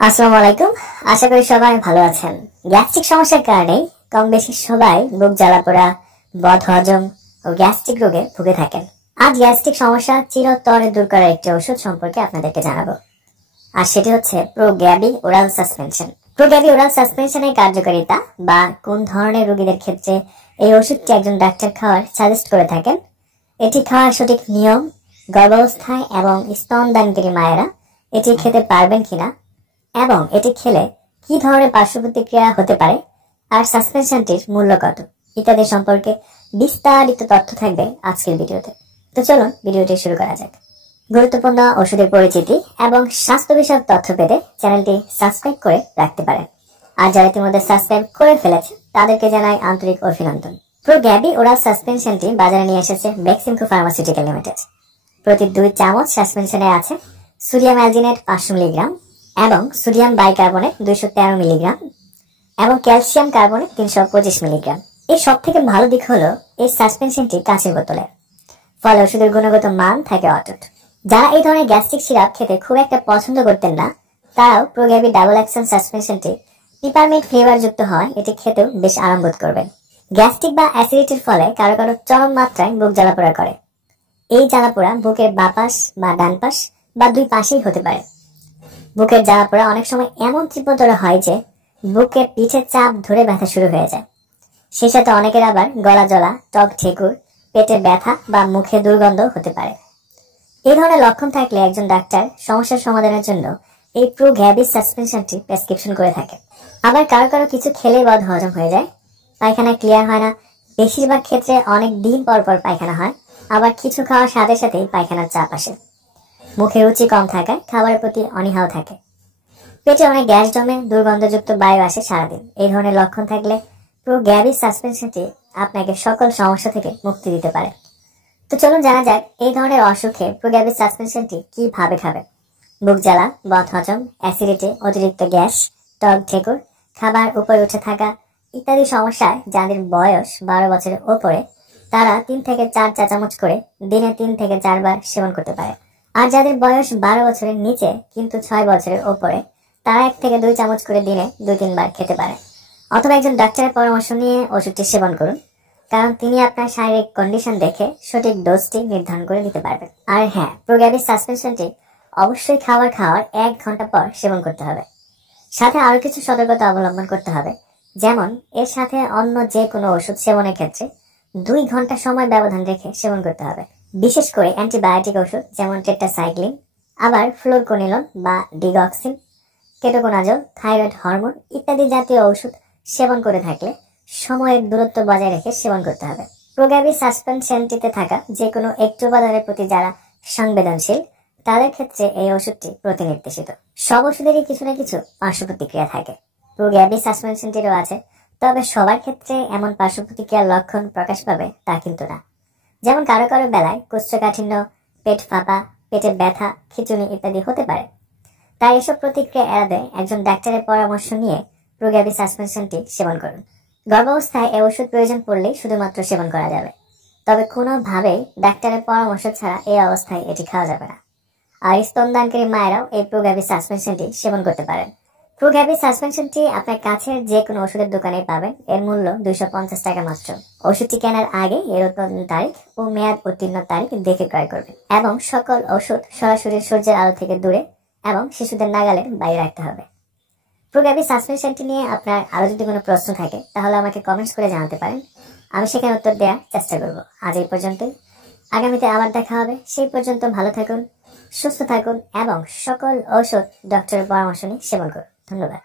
আসসালামু আলাইকুম। আশা করি সবাই ভালো আছেন। গ্যাস্ট্রিক সমস্যার কারণে কম বেশি সবাই বুক জ্বালাপোড়া, বদহজম ও গ্যাস্ট্রিক রোগে ভুগে থাকেন। আজ গ্যাস্ট্রিক সমস্যা চিরতরে দূর করার একটি ওষুধ সম্পর্কে আপনাদেরকে জানাবো, আর সেটি হচ্ছে প্রোগ্যাবি ওরাল সাসপেনশন। প্রোগ্যাবি ওরাল সাসপেনশনের কার্যকারিতা বা কোন ধরনের রোগীদের ক্ষেত্রে এই ওষুধটি একজন ডাক্তার খাওয়ার সাজেস্ট করে থাকেন, এটি খাওয়ার সঠিক নিয়ম, গর্ভাবস্থায় এবং স্তনদানকারী মায়েরা এটি খেতে পারবেন কিনা এবং এটি খেলে কি ধরনের পার্শ্ব প্রতিক্রিয়া হতে পারে, আর সাসপেনশনটির মূল্য কত ইত্যাদি সম্পর্কে বিস্তারিত তথ্য থাকবে আজকের ভিডিওতে। তো চলুন ভিডিওটি শুরু করা যাক। গুরুত্বপূর্ণ ওষুধের পরিচিতি এবং স্বাস্থ্য বিষয়ক তথ্য পেতে চ্যানেলটি সাবস্ক্রাইব করে রাখতে পারেন, আর যারা ইতিমধ্যে সাবস্ক্রাইব করে ফেলেছে তাদেরকে জানাই আন্তরিক অভিনন্দন। প্রোগ্যাবি ওরাল সাসপেনশনটি বাজারে নিয়ে এসেছে বেক্সিমকো ফার্মাসিউটিক্যাল লিমিটেড। প্রতি 2 চামচ সাসপেনশনে আছে সোডিয়াম অ্যালজিনেট 500 মিলিগ্রাম এবং সোডিয়াম বাইকার্বনেট 213 মিলিগ্রাম এবং ক্যালসিয়াম কার্বনেট 325 মিলিগ্রাম। এর সব থেকে ভালো দিক হলো এই সাসপেনশনটি কাঁচের বোতলে, ফলে ওষুধের গুণগত মান থাকে অটুট। যারা এই ধরনের গ্যাস্ট্রিক সিরাপ খেতে খুব একটা পছন্দ করতেন না, তারাও প্রোগ্যাবি ডাবল অ্যাকশন সাসপেনশনটি পিপারমিন্ট ফ্লেভার যুক্ত হয় এটি খেতেও বেশ আরাম বোধ করবেন। গ্যাস্ট্রিক বা অ্যাসিডিটির ফলে কারো কারো চরম মাত্রায় বুক জ্বালাপোড়া করে। এই জ্বালাপোড়া বুকের বাঁ পাশ বা ডান পাশ বা দুই পাশেই হতে পারে। বুকের জ্বালাপোড়া অনেক সময় এমন তীব্রতর হয় যে বুকের পিঠে চাপ ধরে ব্যথা শুরু হয়ে যায়। সেই সাথে অনেকের আবার গলা জ্বলা, টক ঠেকুর, পেটে ব্যথা বা মুখে দুর্গন্ধ হতে পারে। এই ধরনের লক্ষণ থাকলে একজন ডাক্তার সমস্যার সমাধানের জন্য এই প্রোগ্যাবি সাসপেনশনটি প্রেসক্রিপশন করে থাকে। আবার কারো কারো কিছু খেলেই বদহজম হয়ে যায়, পায়খানা ক্লিয়ার হয় না, বেশিরভাগ ক্ষেত্রে অনেক দিন পর পর পায়খানা হয়, আবার কিছু খাওয়ার সাথে সাথেই পায়খানার চাপ আসে। মুখে রুচি কম থাকায় খাবারের প্রতি অনীহাও থাকে, পেটে অনেক গ্যাস জমে, দুর্গন্ধযুক্ত বায়ু আসে সারাদিন। এই ধরনের লক্ষণ থাকলে প্রোগ্যাবি সাসপেনশনটি আপনাকে সকল সমস্যা থেকে মুক্তি দিতে পারে। তো চলুন জানা যাক এই ধরনের অসুখে প্রোগ্যাবি সাসপেনশনটি কিভাবে খাবেন। বুক জ্বালা, বদহজম, অ্যাসিডিটি, অতিরিক্ত গ্যাস, টক ঠেকুর, খাবার উপরে উঠে থাকা ইত্যাদি সমস্যায় যাদের বয়স 12 বছরের ওপরে, তারা 3 থেকে 4 চা চামচ করে দিনে 3 থেকে 4 বার সেবন করতে পারে। আর যাদের বয়স 12 বছরের নিচে কিন্তু 6 বছরের ওপরে, তারা 1 থেকে 2 চামচ করে দিনে 2-3 বার খেতে পারে। অথবা একজন ডাক্তারের পরামর্শ নিয়ে ওষুধটি সেবন করুন, কারণ তিনি আপনার শারীরিক কন্ডিশন দেখে সঠিক ডোজটি নির্ধারণ করে দিতে পারবেন। আর হ্যাঁ, প্রোগ্যাবি সাসপেনশনটি অবশ্যই খাওয়ার 1 ঘন্টা পর সেবন করতে হবে। সাথে আরো কিছু সতর্কতা অবলম্বন করতে হবে, যেমন এর সাথে অন্য যে কোনো ওষুধ সেবনের ক্ষেত্রে 2 ঘন্টা সময় ব্যবধান রেখে সেবন করতে হবে। বিশেষ করে অ্যান্টিবায়োটিক ওষুধ যেমন টেট্রাসাইক্লিন, আবার ফ্লোরকোনিলন বা ডিগক্সিন, কেটোকোনাজল, থাইরয়েড হরমোন ইত্যাদি জাতীয় ওষুধ সেবন করে থাকলে সময়ের দূরত্ব বজায় রেখে সেবন করতে হবে। প্রোগ্যাবি সাসপেনশনটিতে থাকা যে কোনো একটি উপাদানের প্রতি যারা সংবেদনশীল, তাদের ক্ষেত্রে এই ওষুধটি প্রতিনির্দেশিত। সব ওষুধেরই কিছু না কিছু পার্শ্ব প্রতিক্রিয়া থাকে, প্রোগ্যাবি সাসপেনশনটিরও আছে। তবে সবার ক্ষেত্রে এমন পার্শ্ব প্রতিক্রিয়ার লক্ষণ প্রকাশ পাবে তা কিন্তু না। যেমন কারো কারো বেলায় কোষ্ঠকাঠিন্য, পেট ফাঁপা, পেটে ব্যথা, খিঁচুনি ইত্যাদি হতে পারে। তাই এসব প্রতিক্রিয়া এড়াতে একজন ডাক্তারের পরামর্শ নিয়ে প্রোগ্যাবি সাসপেনশনটি সেবন করুন। গর্ভাবস্থায় এই ওষুধ প্রয়োজন পড়লেই শুধুমাত্র সেবন করা যাবে, তবে কোনোভাবেই ডাক্তারের পরামর্শ ছাড়া এই অবস্থায় এটি খাওয়া যাবে না। আর স্তনদানকারী মায়েরাও এই প্রোগ্যাবি সাসপেনশনটি সেবন করতে পারেন। প্রোগ্যাবি সাসপেনশনটি আপনার কাছের যে কোনো ওষুধের দোকানে পাবেন। এর মূল্য 250 টাকা মাত্র। ওষুধটি কেনার আগে এর উৎপাদন তারিখ ও মেয়াদ উত্তীর্ণ তারিখ দেখে ক্রয় করবেন এবং সকল ওষুধ সরাসরি সূর্যের আলো থেকে দূরে এবং শিশুদের নাগালের বাইরে রাখতে হবে। প্রোগ্যাবি সাসপেনশনটি নিয়ে আপনার আরো যদি কোনো প্রশ্ন থাকে তাহলে আমাকে কমেন্টস করে জানাতে পারেন, আমি সেখানে উত্তর দেওয়ার চেষ্টা করব। আজ এই পর্যন্তই, আগামীতে আবার দেখা হবে। সেই পর্যন্ত ভালো থাকুন, সুস্থ থাকুন এবং সকল ঔষধ ডক্টরের পরামর্শ নিয়ে সেবন করুন। ধন্যবাদ।